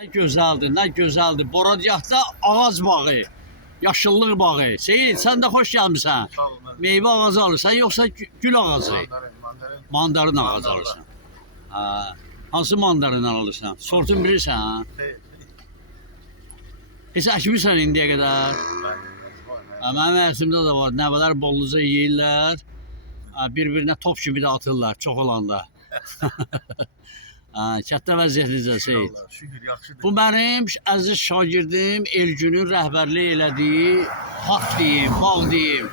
Ne güzeldir, ne güzeldir. Boradyahda ağac bağı, yaşıllıq bağı. Seyid, sen de hoş gelmişsin. Sağ olun. Meyve ağacı alırsan yoksa gül ağacı? Mandarin. Mandarin ağacı alırsan. Ha, hansı mandarin alırsan? Sortun bilirsən ha? Heç əkmirsən indiyə qədər? Ha, mənim əslində də var. Nəvələr bolluca yeyirlər. Ha, bir-birinə top kimi də atırlar, çox olanda. Kənddə vəziyyətlicə Seyid. Şükür, yaxşıdır. Bu mənim əziz şagirdim Elgünün rəhbərlik elədiyi haqq deyim, bağ deyim,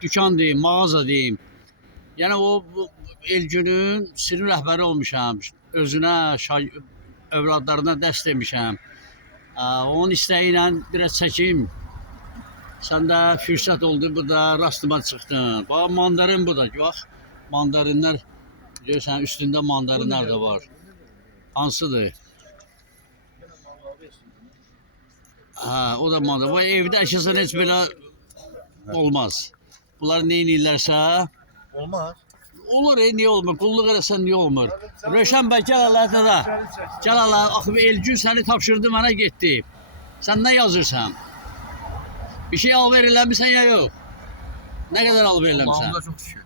dükan deyim, mağaza deyim. Yəni o Elgünün sinir rəhbəri olmuşam. Özünə, övladlarına dəst demişəm. Onun istəyi ilə biraz çəkim. Sən də fürsət oldu, bu da rastıma çıxdın. Bax, mandarin bu da, bax. Mandarinlər, görürsən, üstündə mandarinlər də var. Hansıdır? Ha, o da mandarin. Bu evdə əşəsən heç belə olmaz. Bunlar nə edirlərsə? Olmaz. Olur, niyə olmur? Qulluq eləsən niyə olmur? Röşən bəy, gəl Allah dədə. Gəl Allah, axı Elgün səni tapşırdı, mənə getdi. Sən nə yazırsan? Bir şey alver eləmirsən ya yox? Nə qədər alver eləmirsən? Allah'ımda çok şükür.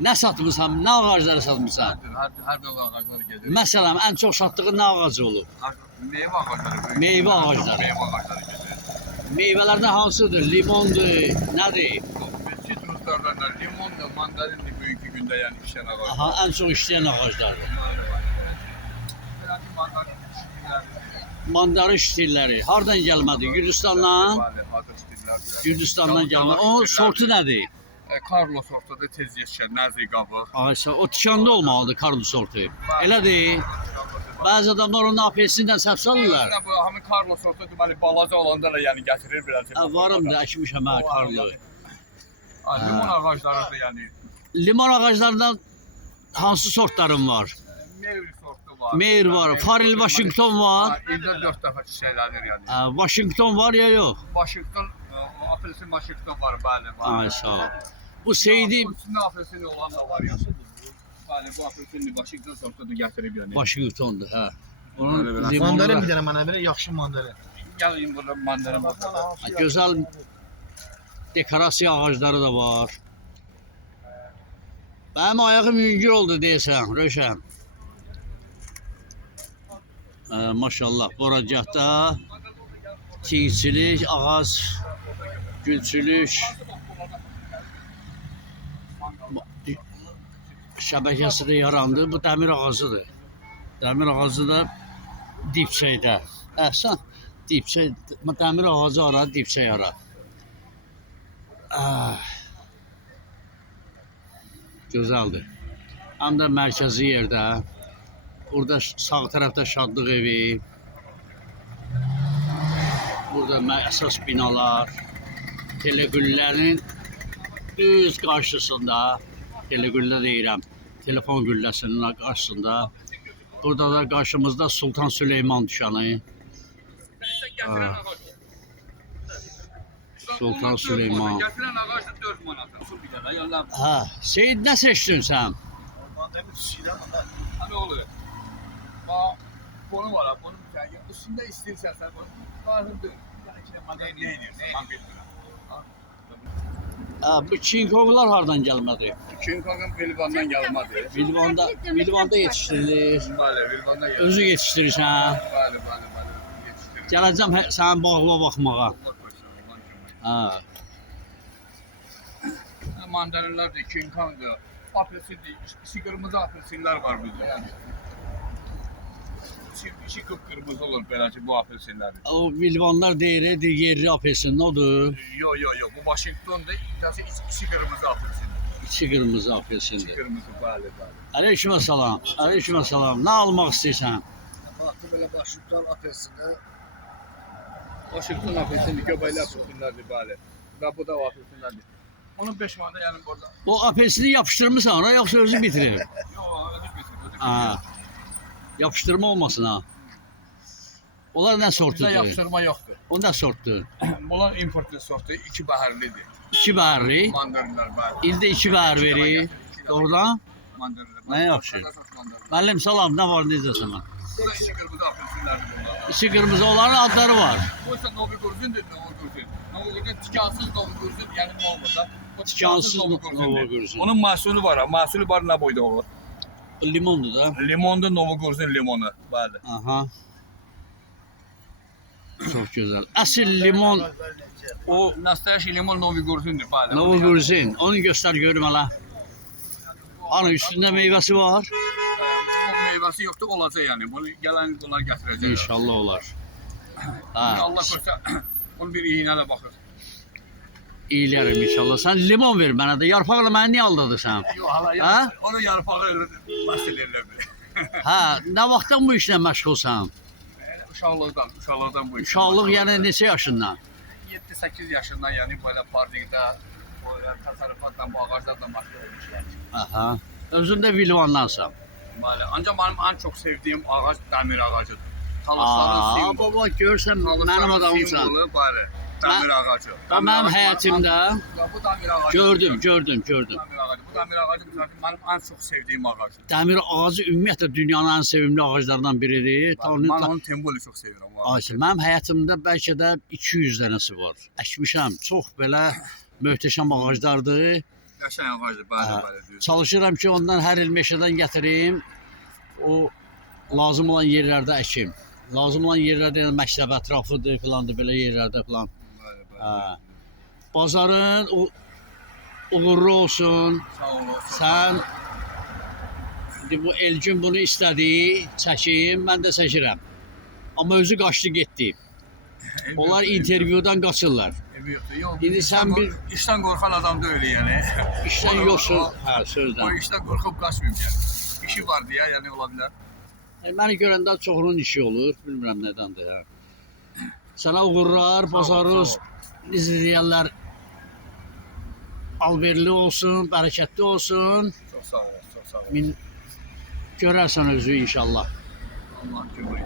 Nə satmısan? Nə ağacları satmısan? Her dolu ağaçları gelir. Məsələn, ən çox satdığın nə ağacı olub? Meyve ağaçları. Meyve ağaçları. Meyve ağaçları gelir. Meyvələrdən hansıdır? Limondur, nədir? Sitruslardan da limon da mandarin de bugünkü günde yani işten ağaçları. Aha, ən çox işləyən ağaclardır. Mandarın şitirləri. Hardan gəlmədi? Gürcüstandan? Gürcüstandan gəlmədi. O sortu nədir? Karlo sortu da tez yetişen nazik qabı. Ayşə, o tikanda olmalıdır Karlo sortu. Elədir. Bəzi adamlar onu apelsindən səhv salırlar. Bu hamı Karlo sortu deməli balaca olanda da yəni gətirir biraz. Varım da əkmişəm hə Karlo. Limon ağaçları da yəni. Limon ağaclarından hansı sortların var? Meyve sortu var. Meyr var, Faril Washington var. İldə 4 dəfə çiçəklənir yəni. Washington var ya yox? Washington, apelsin Washington var, bəli, var. Ay sağ ol. Bu Seyidi İçində apelsin olan da var yəni. Bəli, bu apelsinli Washington sortu da gətirib yəni. Washingtondur, hə. Onun Mandarin limonu bir dənə mənə ver, yaxşı mandarin. Gəlin burada mandarin var. gözəl dekorasiya ağacları da var. Mənim ayağım yüngül oldu deyəsən, Röşən. Maşallah, Boradyahda çiçilik, ağac, gülçülük şəbəkəsi də yarandı. Bu dəmir ağacıdır. Dəmir ağacı da dipçəkdə. Əhsən, dipçək, dəmir ağacı ara, dipçək ara. Gözəldir. Həm də mərkəzi yerdə. Burada sağ tərəfdə Şadlıq evi. Burada əsas binalar. Telegüllərin düz qarşısında. Telegüllə deyirəm. Telefon gülləsinin qarşısında. Burada da qarşımızda Sultan Süleyman dükanı. Sultan Süleyman. Gətirən ağac da 4 manat. Usul bir dənə, yollar. Ha, Seyid nə seçdin sən? Mandarin çiçeğinden bunlar. Hani oluyor? Bax, bunu var, bunu bir tane. Üstünde istiyorsan sen bunu. Bazıdır. Bir tane iki de mandalina ne ediyorsun? Ben bilmiyorum. Ha, bu King Kong'lar hardan gəlmədi? King Kong'un Vilvan'dan gelmedi. Vilvanda yetişdirilir. Bəli, Vilvan'dan gelmedi. Özü yetişdirirsən. Bəli, yetiştirir. Gələcəm sənin bağına baxmağa. Ha. Mandarinler de King Kong'da. Apelsin de, içi kırmızı apelsinler var bizde yani. İçi kıpkırmızı olur belki bu apelsinler. O Vilvanlar deyir, yerli apelsin odur. Yo, bu Washington'da içi kırmızı apelsin. İçi qırmızı İçi apelsindir. kırmızı, bəli. Aleyküm salam. Aleyküm salam. Nə almaq istəyirsən? Baktı böyle Washington apelsine. Washington apelsini göbəkli apelsinlerdir, bəli. Və bu da o apelsinlerdir. Onun 5 manada yəni burada. O apelsini yapışdırmısan ona yoxsa özü bitirir? Yo, ödü bitir. Ha. Yapışdırma olmasın ha. Onlar nə Bizdə sortudur? yapışdırma yoxdur. O nə sortdur? Bunlar importlu sortu, 2 bəhərlidir. 2 bəhərli. Mandarinlər, bəli. İldə 2 bəhər verir. Doğrudan? Mandarinlər. Nə yaxşı. Əsas mandarinlər. Müəllim salam, nə var necəsən? Bu da işi kırmızı apelsinlerdi bunlar. İçi qırmızı olanın adları var. Bu ise Novigorzin'dir, Novigorzen. Novigorzen tikansız Novigorzen, yani Novigorzen. O Tikansız Novigorzen'dir. Novogorzen. Onun mahsulü var, mahsulü var ne boyda olur? Limondur da. Limonda Novigorzen limonu, bəli. Aha. Çok güzel. Asil limon O nastaşi limon Novigorzen'dir, bəli. Novogorzen. Onu göster görüm hala. Ana üstünde meyvesi var. Bu meyvesi yoktu, olacak yani. Bunu gelen bunlar getirecek. İnşallah olar. Ha, Allah korusa, onun bir iğneyle bakır. iyiləyərəm inşallah. Sen limon ver bana da. Yarpaqla məni niyə aldadırsan? Yok hala ya, Ha? onun yarpağı bahsederler. Ha, nə vaxtdan bu işlə məşğulsan? Uşaqlıqdan bu iş. Uşaqlıq yəni neçə yaşından? 7-8 yaşından yani böyle partiyada, böyle tasarrufatla, bu ağaçlarla başlı olmuş yani. Aha. Özün də vilvandansan. Böyle. Ancak benim en çok sevdiğim ağaç demir ağacıdır. Aa, Talasların simvolu. baba görsən mənim adamımsan. Simvolu böyle. Demir ağacı. Mənim həyətimdə Bu demir ağacı. gördüm. Demir ağacı. Bu demir ağacı benim en çok sevdiğim ağaç. Dəmir ağacı ümumiyyətlə dünyanın ən sevimli ağaclarından biridir. Ben onun tembolu çok seviyorum. Ayşə, mənim həyətimdə bəlkə də 200 dənəsi var. Əkmişəm. Çox belə möhtəşəm ağaclardır. Yaşayan ağacı böyle böyle. Çalışıram ki, ondan hər il meşədən gətirim. O lazım olan yerlərdə əkim. Lazım olan yerlərdə yəni məktəb ətrafıdır filandır belə yerlərdə filan. Hə. Bazarın uğurlu olsun. Sağ ol. Sən indi bu Elgün bunu istədi, çəkim, mən də çəkirəm. Amma özü qaçdı getdi. Onlar intervyudan qaçırlar. İndi sən bir işten korkan adam da öyle yani. işdən yoxsun. Hə, O sözdən. işten korkup kaçmayayım yani. İşi var diye yani olabilir. Məni görəndə çoxunun işi olur, bilmirəm nədəndir. Hə. Sənə uğurlar, bazarınız izləyənlər alverli olsun, bərəkətli olsun. Çok sağ ol, çok sağ ol. Görərsən özü inşallah. Allah kömür.